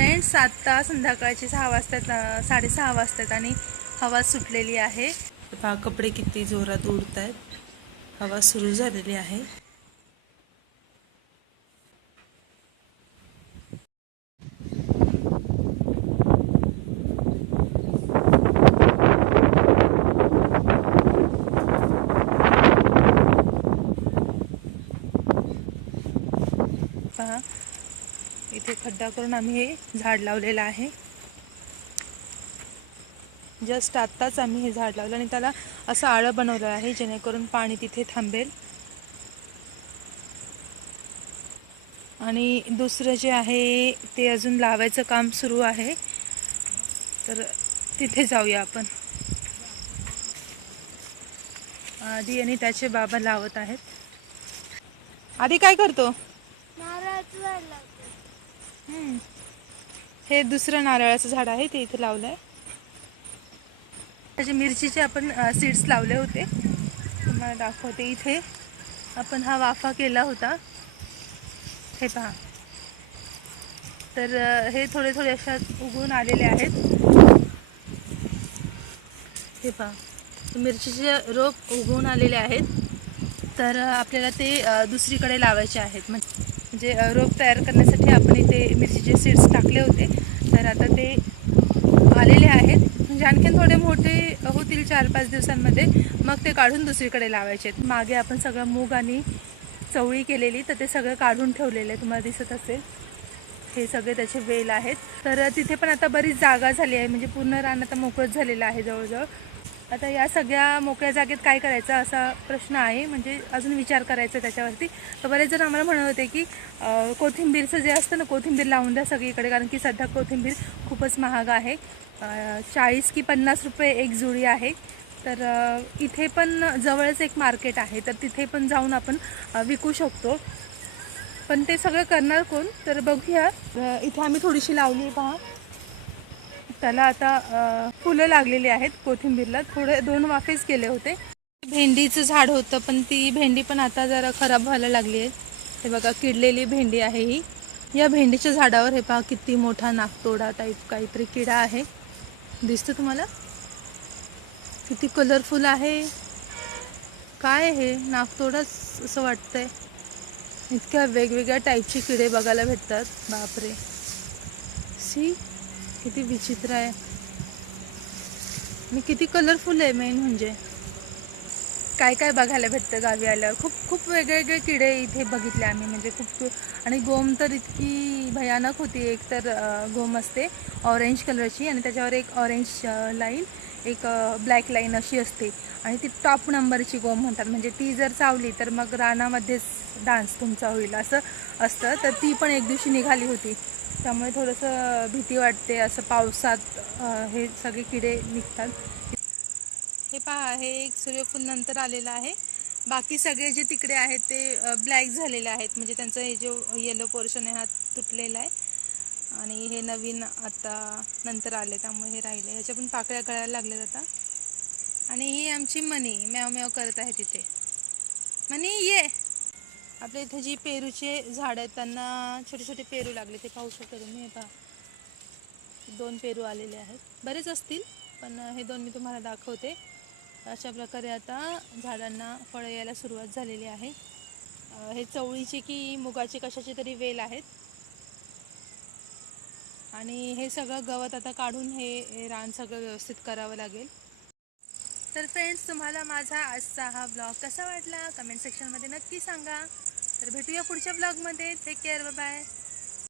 Friends आत्ता संध्याकाळचे सहा वाजतात साडेसहा वाजतात आणि हवा सुटलेली आहे. पहा कपडे किती जोरात उडत आहेत हवा सुरू झालेली आहे पहा इथे खड्डा करून आम्ही हे झाड लावलेलं आहे. जस्ट आत्ताच आम्ही हे झाड लावलं आणि त्याला असं आळं बनवलं आहे जेणेकरून पाणी तिथे थांबेल. आणि दुसरं जे आहे ते अजून लावायचं काम सुरू आहे. तर तिथे जाऊया आपण. आधी आणि त्याचे बाबा लावत आहेत. आधी काय करतो? नारळ हे दुसरं नारळाचं झाड आहे ते इथे लावलं आहे त्याचे मिरचीचे आपण सीड्स लावले होते. तुम्हाला दाखवते इथे. आपण हा वाफा केला होता. हे पहा. तर हे थोडे थोडे अशा उगवून आलेले आहेत. हे पहा. मिरचीचे रोप उगवून आलेले आहेत. तर आपल्याला ते दुसरीकडे लावायचे आहेत. म्हणजे जे रोप तयार करण्यासाठी आपण इथे मिरचीचे सीड्स टाकले होते. तर आता ते आलेले आहेत. म्हणजे आणखीन थोडे मोठे होतील चार पाच दिवसांमध्ये. मग ते काढून दुसरीकडे लावायचे आहेत. मागे आपण सगळं मूग आणि चवळी केलेली तर ते सगळं काढून ठेवलेलं आहे तुम्हाला दिसत असेल. हे सगळे त्याचे वेल आहेत. तर तिथे पण आता बरीच जागा झाली आहे. म्हणजे पूर्ण रान आता मोकळंच झालेलं आहे जवळजवळ. आता या सगळ्या मोकळ्या जागेत काय करायचं असा प्रश्न आहे म्हणजे अजून विचार करायचा त्याच्यावरती. तर बरेच जण आम्हाला म्हणत होते की कोथिंबीरचं जे असतं ना कोथिंबीर लावून द्या सगळीकडे कारण की सध्या कोथिंबीर खूपच महाग आहे. चाळीस की पन्नास रुपये एक जुडी आहे. तर इथे पण जवळच एक मार्केट आहे तर तिथे पण जाऊन आपण विकू शकतो. पण ते सगळं करणार कोण? तर बघूया. इथे आम्ही थोडीशी लावली पहा. त्याला आता फुलं लागलेली आहेत कोथिंबीरला. थोडे दोन वाफेच केले होते. भेंडीचं झाड होतं पण ती भेंडी पण आता जरा खराब व्हायला लागली आहे. हे बघा किडलेली भेंडी आहे ही. या भेंडीच्या झाडावर हे पहा किती मोठा नागतोडा टाईप काहीतरी किडा आहे. दिसतं तुम्हाला? किती कलरफुल आहे. काय हे? नागतोडाच असं वाटतंय. इतक्या वेगवेगळ्या टाईपचे किडे बघायला भेटतात. बापरे. सी किती विचित्र आहे. मी किती कलरफुल आहे मेन म्हणजे. काय काय बघायला भेटतं गावी आल्यावर. खूप खूप वेगवेगळे किडे इथे बघितले आम्ही. म्हणजे खूप आणि गोम तर इतकी भयानक होती. एक तर गोम असते ऑरेंज कलरची आणि त्याच्यावर एक ऑरेंज लाईन एक ब्लॅक लाईन अशी असते. आणि ती टॉप नंबरची गोम म्हणतात. म्हणजे ती जर चावली तर मग रानामध्येच डान्स तुमचा होईल. असं असतं. तर ती पण एक दिवशी निघाली होती. त्यामुळे थोडंसं भीती वाटते असं पावसात हे सगळे किडे निघतात. हे पहा हे एक सूर्यफूल नंतर आलेलं आहे. बाकी सगळे जे तिकडे आहेत ते ब्लॅक झालेले आहेत. म्हणजे त्यांचं हे जो येलो पोर्शन आहे हा तुटलेला आहे. आणि हे नवीन आता नंतर आले त्यामुळे हे राहिले ह्याच्या पण पाकळ्या गळायला लागल्या आता. आणि ही आमची मनी म्याव म्याव करत आहे तिथे. मनी ये. आपल्या इथे जी पेरूचे झाड आहेत त्यांना छोटे छोटे पेरू लागले ते पाहू शकता तुम्ही. हे पहा दोन पेरू आलेले आहेत. बरेच असतील पण हे दोन मी तुम्हाला दाखवते. अशा प्रकारे आता झाडांना फळं यायला सुरुवात झालेली आहे. हे चवळीचे की मुगाचे कशाचे तरी वेल आहेत. आणि हे सगळं गवत आता काढून हे हे रान सगळं व्यवस्थित करावं लागेल. तर फ्रेंड्स तुम्हाला माझा आजचा हा ब्लॉग कसा वाटला? कमेंट सेक्शनमध्ये नक्की सांगा. तर भेटूया पुढच्या ब्लॉगमध्ये टेक केअर बाय